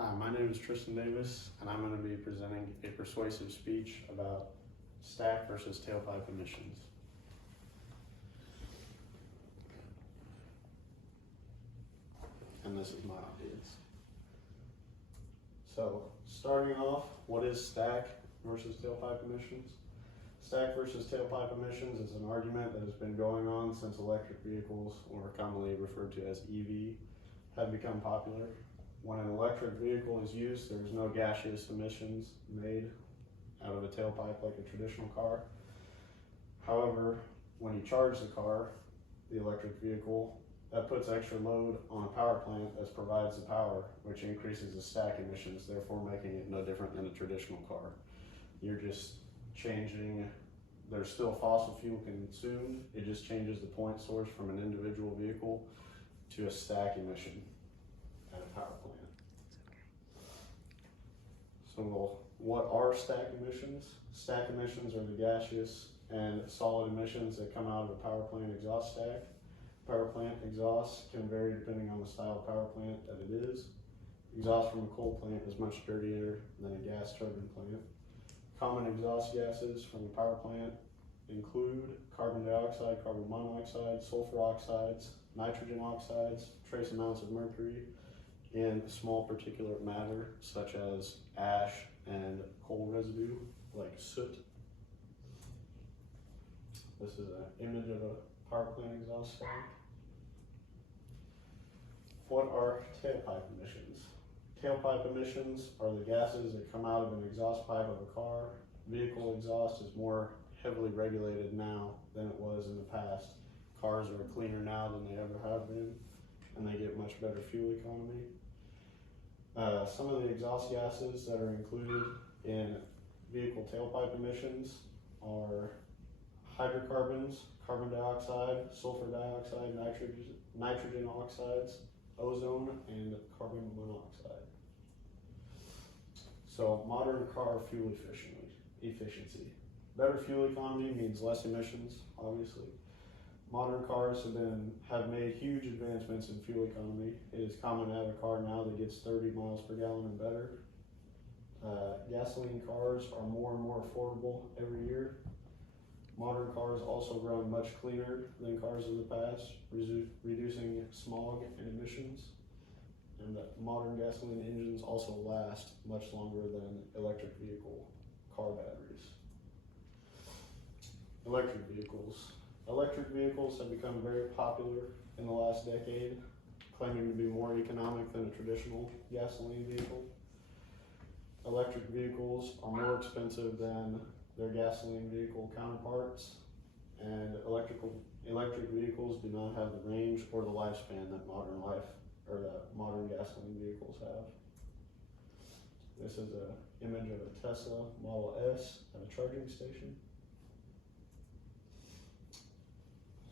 Hi, my name is Tristan Davis, and I'm going to be presenting a persuasive speech about stack versus tailpipe emissions. And this is my audience. So, starting off, what is stack versus tailpipe emissions? Stack versus tailpipe emissions is an argument that has been going on since electric vehicles, or commonly referred to as EV, have become popular. When an electric vehicle is used, there is no gaseous emissions made out of a tailpipe like a traditional car. However, when you charge the car, the electric vehicle, that puts extra load on a power plant that provides the power, which increases the stack emissions, therefore making it no different than a traditional car. You're just changing, there's still fossil fuel consumed, it just changes the point source from an individual vehicle to a stack emission at a power plant. So what are stack emissions? Stack emissions are the gaseous and solid emissions that come out of a power plant exhaust stack. Power plant exhaust can vary depending on the style of power plant that it is. Exhaust from a coal plant is much dirtier than a gas turbine plant. Common exhaust gases from a power plant include carbon dioxide, carbon monoxide, sulfur oxides, nitrogen oxides, trace amounts of mercury, and small particulate matter such as ash and coal residue like soot. This is an image of a power plant exhaust stack. What are tailpipe emissions? Tailpipe emissions are the gases that come out of an exhaust pipe of a car. Vehicle exhaust is more heavily regulated now than it was in the past. Cars are cleaner now than they ever have been, and they get much better fuel economy. Some of the exhaust gases that are included in vehicle tailpipe emissions are hydrocarbons, carbon dioxide, sulfur dioxide, nitrogen oxides, ozone, and carbon monoxide. So modern car fuel efficiency. Better fuel economy means less emissions, obviously. Modern cars have made huge advancements in fuel economy. It is common to have a car now that gets 30 miles per gallon and better. Gasoline cars are more and more affordable every year. Modern cars also run much cleaner than cars of the past, reducing smog and emissions. And modern gasoline engines also last much longer than electric vehicle car batteries. Electric vehicles. Electric vehicles have become very popular in the last decade, claiming to be more economic than a traditional gasoline vehicle. Electric vehicles are more expensive than their gasoline vehicle counterparts, and electric vehicles do not have the range or the lifespan that modern gasoline vehicles have. This is an image of a Tesla Model S at a charging station.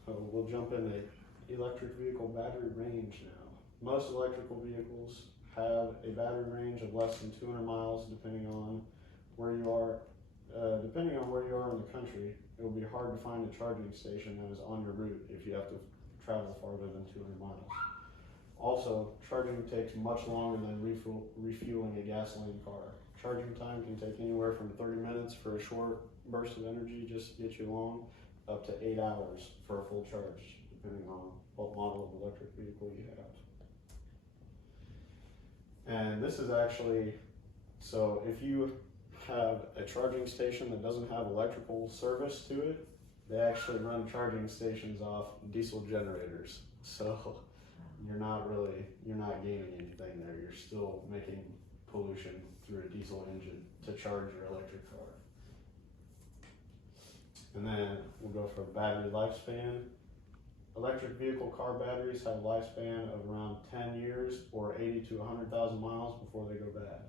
So we'll jump into electric vehicle battery range now. Most electrical vehicles have a battery range of less than 200 miles, depending on where you are. Depending on where you are in the country, it will be hard to find a charging station that is on your route if you have to travel farther than 200 miles. Also, charging takes much longer than refueling a gasoline car. Charging time can take anywhere from 30 minutes for a short burst of energy just to get you along, up to 8 hours for a full charge, depending on what model of electric vehicle you have. And this is actually, so if you have a charging station that doesn't have electrical service to it, they actually run charging stations off diesel generators. So you're not gaining anything there. You're still making pollution through a diesel engine to charge your electric car. And then we'll go for battery lifespan. Electric vehicle car batteries have a lifespan of around 10 years or 80 to 100,000 miles before they go bad.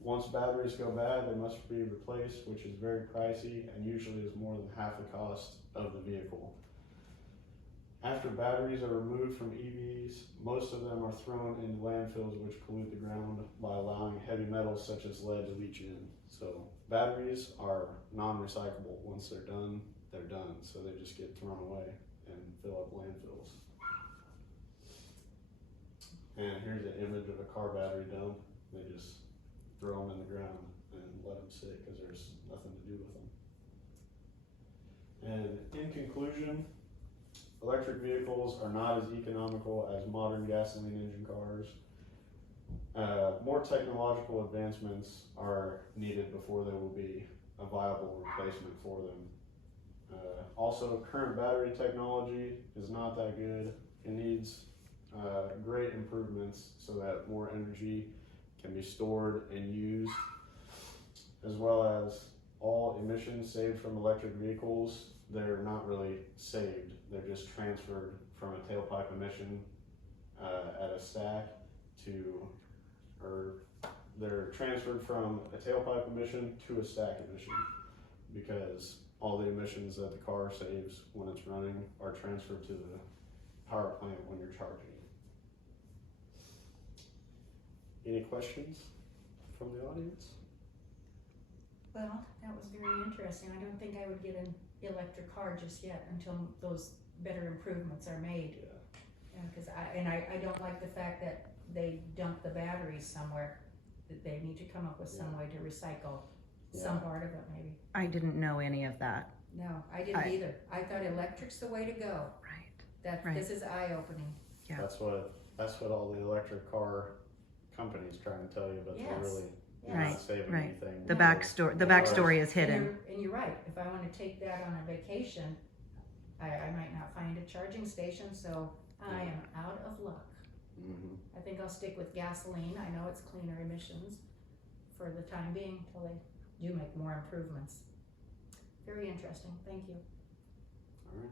Once batteries go bad, they must be replaced, which is very pricey and usually is more than half the cost of the vehicle. After batteries are removed from EVs, most of them are thrown into landfills, which pollute the ground by allowing heavy metals such as lead to leach in. So batteries are non-recyclable. Once they're done, so they just get thrown away and fill up landfills. And here's an image of a car battery dump. They just throw them in the ground and let them sit because there's nothing to do with them. And in conclusion, electric vehicles are not as economical as modern gasoline engine cars. More technological advancements are needed before there will be a viable replacement for them. Also, current battery technology is not that good. It needs great improvements so that more energy can be stored and used, as well as all emissions saved from electric vehicles, they're not really saved. They're just transferred from a tailpipe emission at a stack they're transferred from a tailpipe emission to a stack emission, because all the emissions that the car saves when it's running are transferred to the power plant when you're charging. Any questions from the audience? Well, that was very interesting. I don't think I would get an electric car just yet until those better improvements are made. Yeah. Because I don't like the fact that they dump the batteries somewhere. That they need to come up with some way to recycle some part of it, maybe. I didn't know any of that. No, I didn't either. I thought electric's the way to go. Right. This is eye-opening. Yeah. That's what all the electric car companies trying to tell you, but they're really not saving anything. The backstory is hidden. And you're right. If I want to take that on a vacation, I might not find a charging station, so I am out of luck. Mm-hmm. I think I'll stick with gasoline. I know it's cleaner emissions for the time being until they do make more improvements. Very interesting. Thank you. All right.